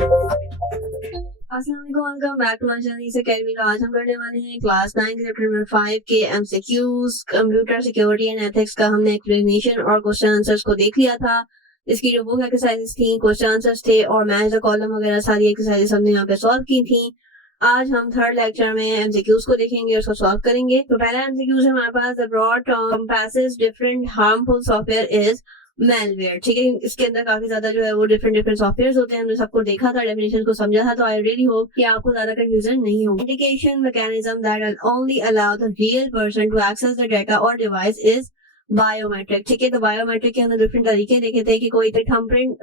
Welcome back to my channel इस academy का। आज हम करने वाले हैं क्लास 9 के चैप्टर नंबर 5 के MCQs computer security and ethics का। हमने एक्सप्लेनेशन और क्वेश्चन आंसर्स को देख लिया था। इसकी जो बुक एक्सरसाइजेस थी, क्वेश्चन आंसर्स थे और मैच द कॉलम वगैरह सारी एक्सरसाइजेस हमने यहाँ पे सॉल्व की थी। आज हम थर्ड लेक्चर में MCQs को देखेंगे और उसको सॉल्व करेंगे। तो पहला MCQs है हमारे पास, the broad term compresses different harmful software is malware. ठीक है, इसके अंदर काफी ज्यादा जो है वो डिफरेंट सॉफ्टवेयर होते हैं। हमने सबको देखा था, डेफिनेशन को समझा था, तो आई रियली होप कि आपको ज्यादा कंफ्यूजन नहीं होगा। Indication mechanism that only allow the real person to access the data और डिवाइस इज बायोमेट्रिक। ठीक है, तो बायोमेट्रिक के अंदर डिफरेंट तरीके देखे थे कि कोई थंबप्रिंट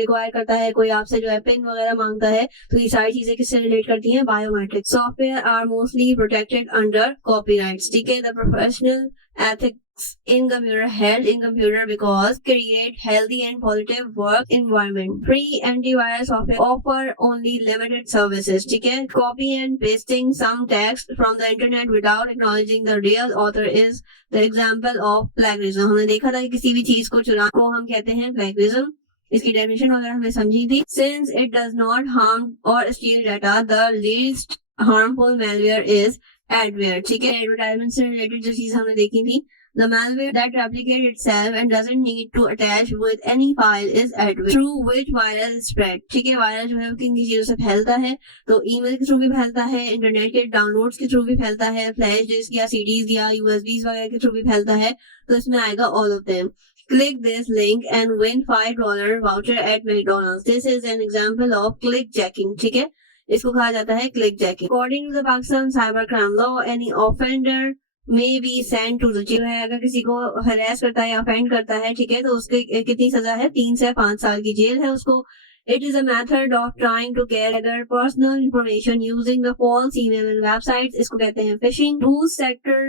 रिक्वायर करता है, कोई आपसे जो है पिन वगैरह मांगता है, तो ये सारी चीजें किससे रिलेट करती हैं? Biometric. Software are mostly protected under copyrights. ठीक है, the professional ethics in computer held in computer because create healthy and positive work environment. Free antivirus software offer only limited services. ठीक है, copy and pasting some text from the internet without acknowledging the real author is the example of plagiarism. हमने देखा था कि किसी भी चीज को चुरा को हम कहते हैं plagiarism. इसकी डेफिनेशन वगैरह हमने समझी थी। Since it does not harm or steal data, the least harmful malware is adware. ठीक है, एडवर्टाइजमेंट से रिलेटेड जो चीज हमने देखी थी, the malware that replicates itself and doesn't need to attach with any file is adware, through which virus spread. ठीक है, वायरस जो है वो किन चीजों से फैलता है? तो ईमेल के थ्रू भी फैलता है, इंटरनेट के डाउनलोड्स के थ्रू भी फैलता है, फ्लैश डिस्क या सीडीज या यूएसबीज वगैरह के थ्रू भी फैलता है। तो इसमें आएगा all of them. Click this link and win $5 voucher at McDonald's. This is an example of click jacking. ठीक है, इसको कहा जाता है click jacking. According to the Pakistan cyber crime law, any offender may be sent to the jail है। अगर किसी को हरास करता है या ऑफेंड करता है, ठीक है, तो उसके कितनी सजा है? 3 से 5 साल की जेल है उसको। It is a method of trying to gather personal information using the false email and websites. इसको कहते हैं phishing. Whose sector,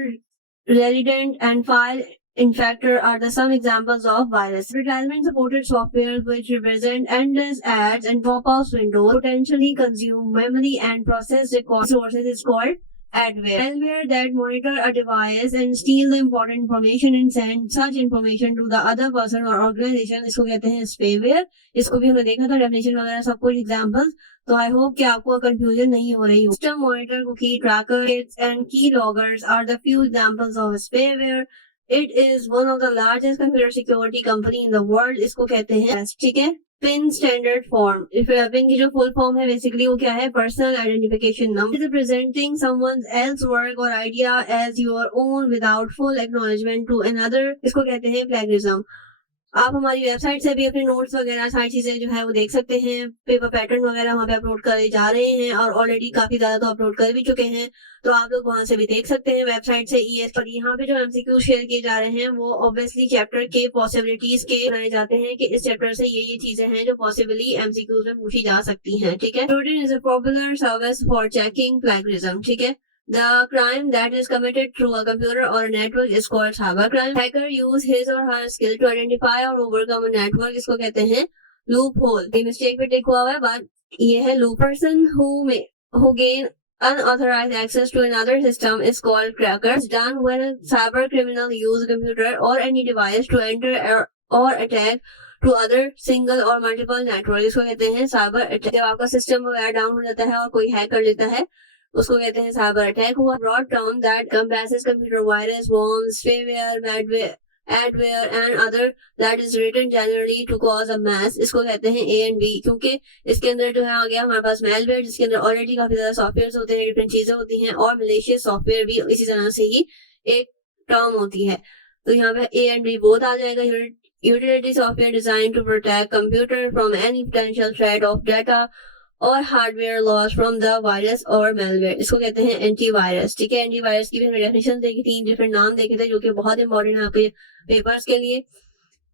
resident and file infector are the some examples of virus. Advertisement supported software which represent endless ads and pop-ups windows potentially consume memory and process resources is called adware. Malware that monitor a device and steal the important information and send such information to the other person or organization, इसको कहते हैं spyware. इसको भी हमने देखा था, डेफिनेशन वगैरह सब कुछ एग्जाम्पल्स। तो आई होप कि आपको कंफ्यूजन नहीं हो रही हो। System monitor, cookie tracker and key loggers are the few examples of spyware. It is one of the largest computer security company in the world. इसको कहते हैं, ठीक है, पिन स्टैंडर्ड फॉर्म। पिन की जो फुल फॉर्म है बेसिकली वो क्या है? Personal identification number. Representing someone's else work or idea as your own without full acknowledgement to another, इसको कहते हैं प्लेगरिज्म। आप हमारी वेबसाइट से भी अपने नोट्स वगैरह सारी चीजें जो है वो देख सकते हैं। पेपर पैटर्न वगैरह वहाँ पे अपलोड करे जा रहे हैं और ऑलरेडी काफी ज्यादा तो अपलोड कर भी चुके हैं, तो आप लोग वहां से भी देख सकते हैं वेबसाइट से। ES पर यहाँ पे जो MCQ शेयर किए जा रहे हैं वो ऑब्वियसली चैप्टर के पॉसिबिलिटीज के बनाए जाते हैं कि इस चैप्टर से ये चीजें हैं जो पॉसिबली MCQ में पूछी जा सकती हैं। ठीक है, student is a popular service for checking plagiarism. ठीक है, the crime that is committed through a computer or a network is called cybercrime. Hacker use his or her skill to identify or overcome a network. इसको कहते हैं loophole. ये mistake पे टिक हुआ है, but ये है loop. Person who gain unauthorized access to another system is called crackers. Done when a cyber criminal use a computer or any device to enter or attack to other single or multiple network. इसको कहते हैं cyber attack. जब आपका सिस्टम वगैरह डाउन हो जाता है और कोई हैक कर लेता है, उसको कहते हैं साइबर अटैक हुआ। Broad term that compresses computer virus, worms, spyware, malware, adware and other that is written generally to cause a mess, इसको कहते हैं A and B। क्योंकि इसके अंदर जो है आ गया हमारे पास malware, जिसके अंदर ऑलरेडी काफी ज्यादा सॉफ्टवेयर होते हैं, डिफरेंट चीजें होती हैं, और malicious सॉफ्टवेयर भी इसी तरह से ही एक टर्म होती है। तो यहाँ पे A and B बोथ आ जाएगा। Utility software designed to protect computer from any potential threat of data और hardware loss from the virus और मेलवेयर, इसको कहते हैं एंटीवायरस। ठीक है, एंटीवायरस की भी हमने डेफिनेशन देखी थी, डिफरेंट नाम देखे थे जो कि बहुत इंपॉर्टेंट है आपके पेपर्स के लिए।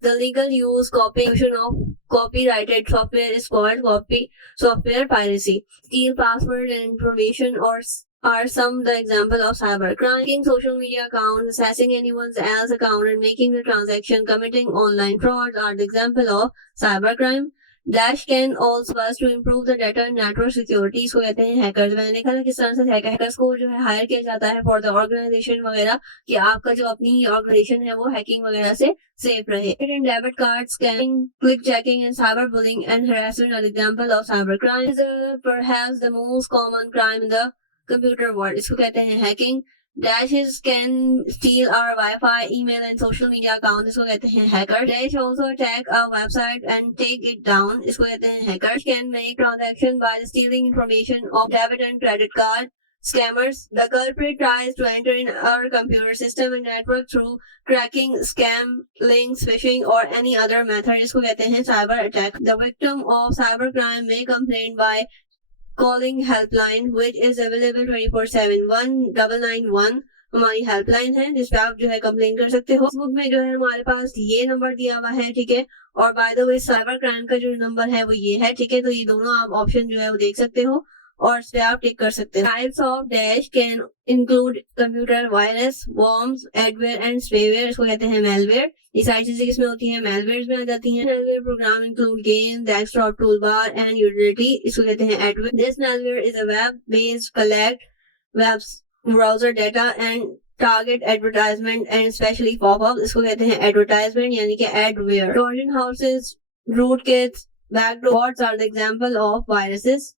The legal use copition of copyrighted software is called copy software piracy. Steal password and information or are some the example of cyber crime. Hacking social media accounts, accessing anyone's else account and making the transaction, committing online fraud are the example of cyber crime. Dash can also us to improve the data and network security, इसको कहते हैं हैकर्स। मैंने देखा था किस तरह से हैकर्स को जो है हायर किया जाता है फॉर द ऑर्गेनाइजेशन वगैरह, कि आपका जो अपनी ऑर्गेनाइजेशन है वो हैकिंग वगैरह से सेफ रहे। And debit card scamming, click checking and cyber bullying and harassment are example of cyber crime. Is perhaps the most common crime in the computer world. इसको कहते हैं hacking. Dashes can steal our Wi-Fi, email and social media accounts, इसको कहते हैं hacker. Dash also attack our website and take it down, इसको कहते हैं hacker. Can make transaction by stealing information of debit and credit card. Scammers. The culprit tries to enter in our computer system and network through cracking, scam, links, phishing or any other method, इसको कहते हैं cyber attack. The victim of cyber crime may complain by calling helpline which is available 24/7 1991 हमारी हेल्पलाइन है जिस पे आप जो है कंप्लेन कर सकते हो। फेसबुक में जो है हमारे पास ये नंबर दिया हुआ है, ठीक है। और by the way cyber crime का जो नंबर है वो ये है, ठीक है। तो ये दोनों आप ऑप्शन जो है वो देख सकते हो और इस पे आप टिक कर सकते हो। Types of dash can include computer virus, worms, adware and spyware, इसको कहते हैं मेलवेयर। ये सारी चीजें किसमें होती हैं, मेलवेयर में आ जाती हैं। Malware program include game, desktop tool bar and utility, इसको कहते हैं adware. This malware is a web based collect web browser data and target advertisement and specially popup, इसको कहते हैं एडवर्टाइजमेंट यानी कि adware. Trojan houses, root kits, backdoors are the example of viruses.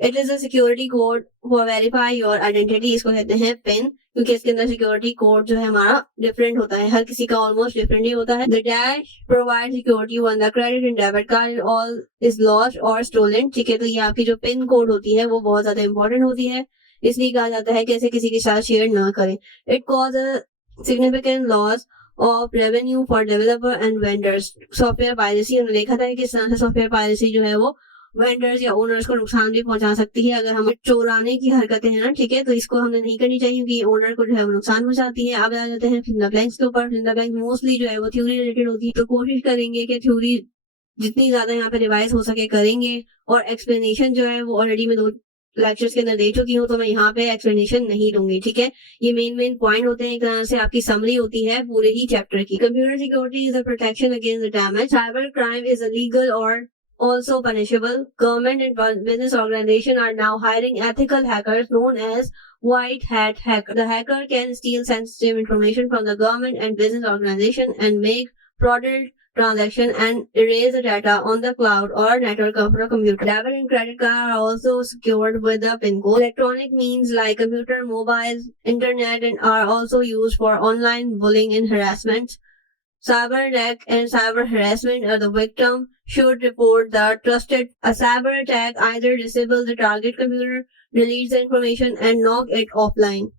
It is a security code for verify your identity, इसको कहते हैं पिन, क्योंकि इसके अंदर सिक्योरिटी कोड जो है हमारा डिफरेंट होता है, हर किसी का ऑलमोस्ट डिफरेंट ही होता है। The dash provide security when the credit and debit card all is lost और स्टोलन, ठीक है। तो ये आपकी जो पिन कोड होती है वो बहुत ज्यादा इंपॉर्टेंट होती है, इसलिए कहा जाता है कि ऐसे किसी के साथ शेयर ना करें। It cause a significant loss of revenue for developer and vendors. Software piracy, हमने देखा था कि किस तरह से सॉफ्टवेयर पायरेसी जो है वो वेंडर्स या ओनर्स को नुकसान भी पहुंचा सकती है अगर हम चोराने की हरकतें हैं ना, ठीक है। तो इसको हमने नहीं करनी चाहिए क्योंकि ओनर को जो है वो नुकसान पहुंचाती है। अब आ जाते हैं फिंगर ब्लैंक्स के ऊपर। फिंगर ब्लैंक मोस्टली जो है वो थ्योरी रिलेटेड होती है, तो कोशिश करेंगे कि थ्योरी जितनी ज्यादा यहाँ पे रिवाइज हो सके करेंगे। और एक्सप्लेनेशन जो है वो ऑलरेडी मैं 2 लेक्चर्स के अंदर दे चुकी हूँ, तो मैं यहाँ पे एक्सप्लेनेशन नहीं दूंगी, ठीक है। ये मेन पॉइंट होते हैं, एक तरह से आपकी समरी होती है पूरे ही चैप्टर की। Computer security is a protection against the damage. Cyber crime is a legal और also punishable. Government and business organizations are now hiring ethical hackers known as white hat hacker. The hacker can steal sensitive information from the government and business organization and make fraudulent transaction and erase the data on the cloud or network of a computer. Debit and credit card are also secured with a PIN code. Electronic means like computer, mobile, internet and are also used for online bullying and harassment. Cyber attack and cyber harassment are the victim should report the trusted. A cyber attack either disable the target computer, deletes the information and knock it offline.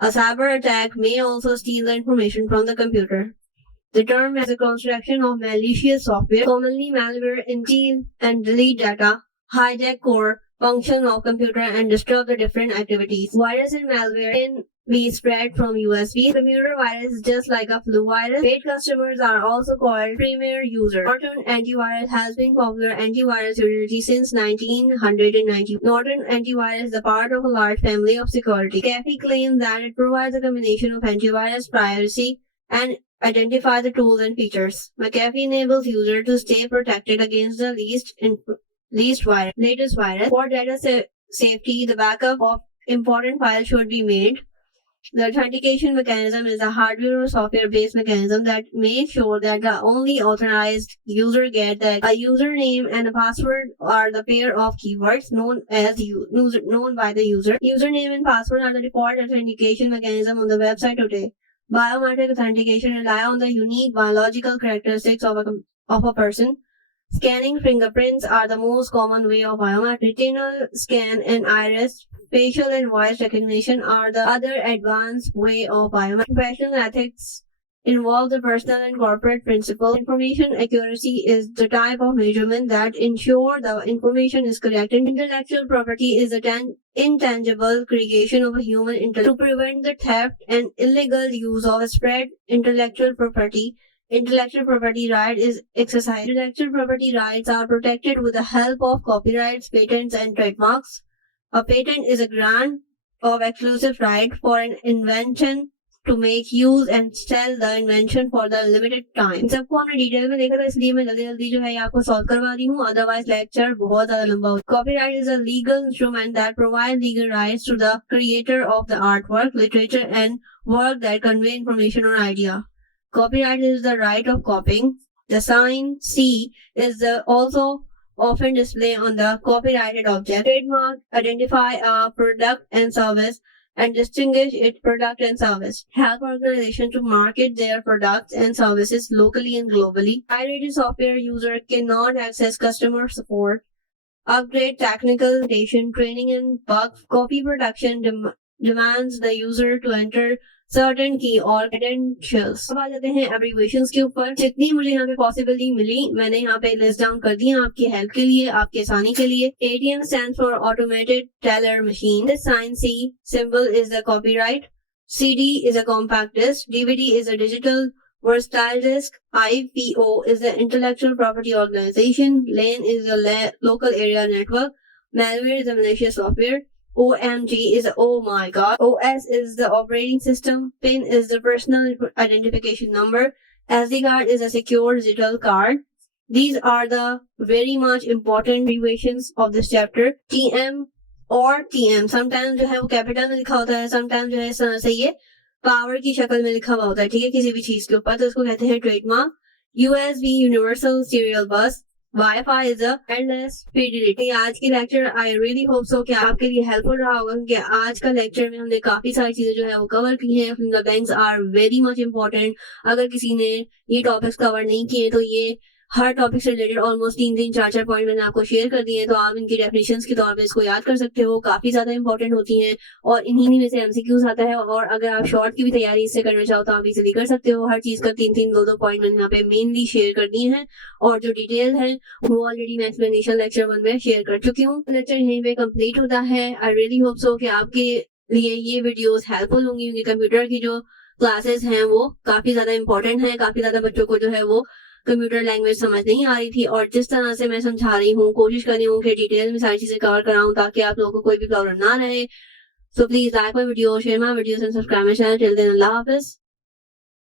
A cyber attack may also steal the information from the computer. The term is a construction of malicious software, commonly malware, steal and delete data, hijack core function of computer and disturb the different activities. Virus and malware can be spread from USB. Computer virus is just like a flu virus. Paid customers are also called premier users. Norton antivirus has been popular antivirus utility since 1990. Norton antivirus is a part of a large family of security. McAfee claims that it provides a combination of antivirus, privacy, and identify the tools and features. McAfee enables users to stay protected against the latest virus. For data safety, the backup of important files should be made. The authentication mechanism is a hardware or software-based mechanism that makes sure that the only authorized user get that a username and a password are the pair of keywords known by the user. Username and password are the default authentication mechanism on the website today. Biometric authentication rely on the unique biological characteristics of a person. Scanning fingerprints are the most common way of biometric. Retinal scan and iris, facial and voice recognition are the other advanced way of biometric. Professional ethics involve the personal and corporate principle. Information accuracy is the type of measurement that ensure the information is correct. Intellectual property is the intangible creation of a human intellect. To prevent the theft and illegal use of spread intellectual property right is exercised. Intellectual property rights are protected with the help of copyrights, patents, and trademarks. A patent is a grant of exclusive right for an invention to make, use and sell the invention for the limited time. इन सबको हमने डिटेल में देखा था, इसलिए मैं जल्दी जल्दी जो है ये आपको सॉल्व करवा रही हूँ, अदरवाइज लेक्चर बहुत ज्यादा लंबा हो. Copyright is a legal instrument that provides legal rights to the creator of the artwork, literature and work that convey information or idea. Copyright is the right of copying. The sign C is also often displayed on the copyrighted object. Trademark identify a product and service and distinguish its product and service. Help organizations to market their products and services locally and globally. Pirated software user cannot access customer support. Upgrade technical training and bug copy production demands the user to enter certain key और credentials. अब आ जाते हैं abbreviations के ऊपर. जितनी मुझे यहाँ पे possibility मिली मैंने यहाँ पे list down कर दी आपकी help के लिए, आपके आसानी के लिए. ATM stands for automated teller machine. The sign C symbol is the copyright. CD is a compact disc. DVD is a digital versatile disc. IPO is the intellectual property organization. LAN is a local area network. Malware is a malicious software. OMG is oh my god. OS is the operating system. PIN is the personal identification number. SD card is a secure digital card. These are the very much important abbreviations of this chapter. TM और TM sometimes जो है वो कैपिटल में लिखा होता है, sometimes जो है इस तरह से ये पावर की शक्ल में लिखा हुआ होता है, ठीक है, किसी भी चीज के ऊपर, तो इसको कहते हैं ट्रेडमार्क. USB यूनिवर्सल सीरियल बस. Wi-Fi is a endless fidelity. आज की lecture I really hope so कि आपके लिए हेल्पफुल रहा होगा, क्योंकि आज का लेक्चर में हमने काफी सारी चीजें जो है वो कवर की हैं. Finger banks are very much important. अगर किसी ने ये टॉपिक्स कवर नहीं किए तो ये हर टॉपिक से रिलेटेड ऑलमोस्ट 3-4 पॉइंट मैंने आपको शेयर कर दिए हैं, तो आप इनकी डेफिनेशंस के तौर पे इसको याद कर सकते हो. काफी ज्यादा इंपॉर्टेंट होती हैं और इन्हीं में से एमसीक्यूज आता है. और अगर आप शॉर्ट की भी तैयारी इससे करना चाहो तो आप इजीली कर सकते हो. हर चीज का 3-2 पॉइंट मैंने यहाँ पे मेनली शेयर कर दिए हैं और जो डिटेल है वो ऑलरेडी मैं एक्सप्लेनेशन लेक्चर 1 में शेयर कर चुकी हूँ. लेक्चर यहीं पे कंप्लीट होता है. आई रियली होप सो कि आपके लिए ये वीडियोस हेल्पफुल होंगी, क्योंकि कंप्यूटर की जो क्लासेस हैं वो काफी ज्यादा इंपॉर्टेंट है. काफी ज्यादा बच्चों को जो है वो कंप्यूटर लैंग्वेज समझ नहीं आ रही थी और जिस तरह से मैं समझा रही हूँ कोशिश कर रही हूँ कि डिटेल में सारी चीजें कवर कराऊं ताकि आप लोगों को कोई भी प्रॉब्लम ना रहे. So please like my video, share my videos and subscribe my channel. Till then Allah Hafiz.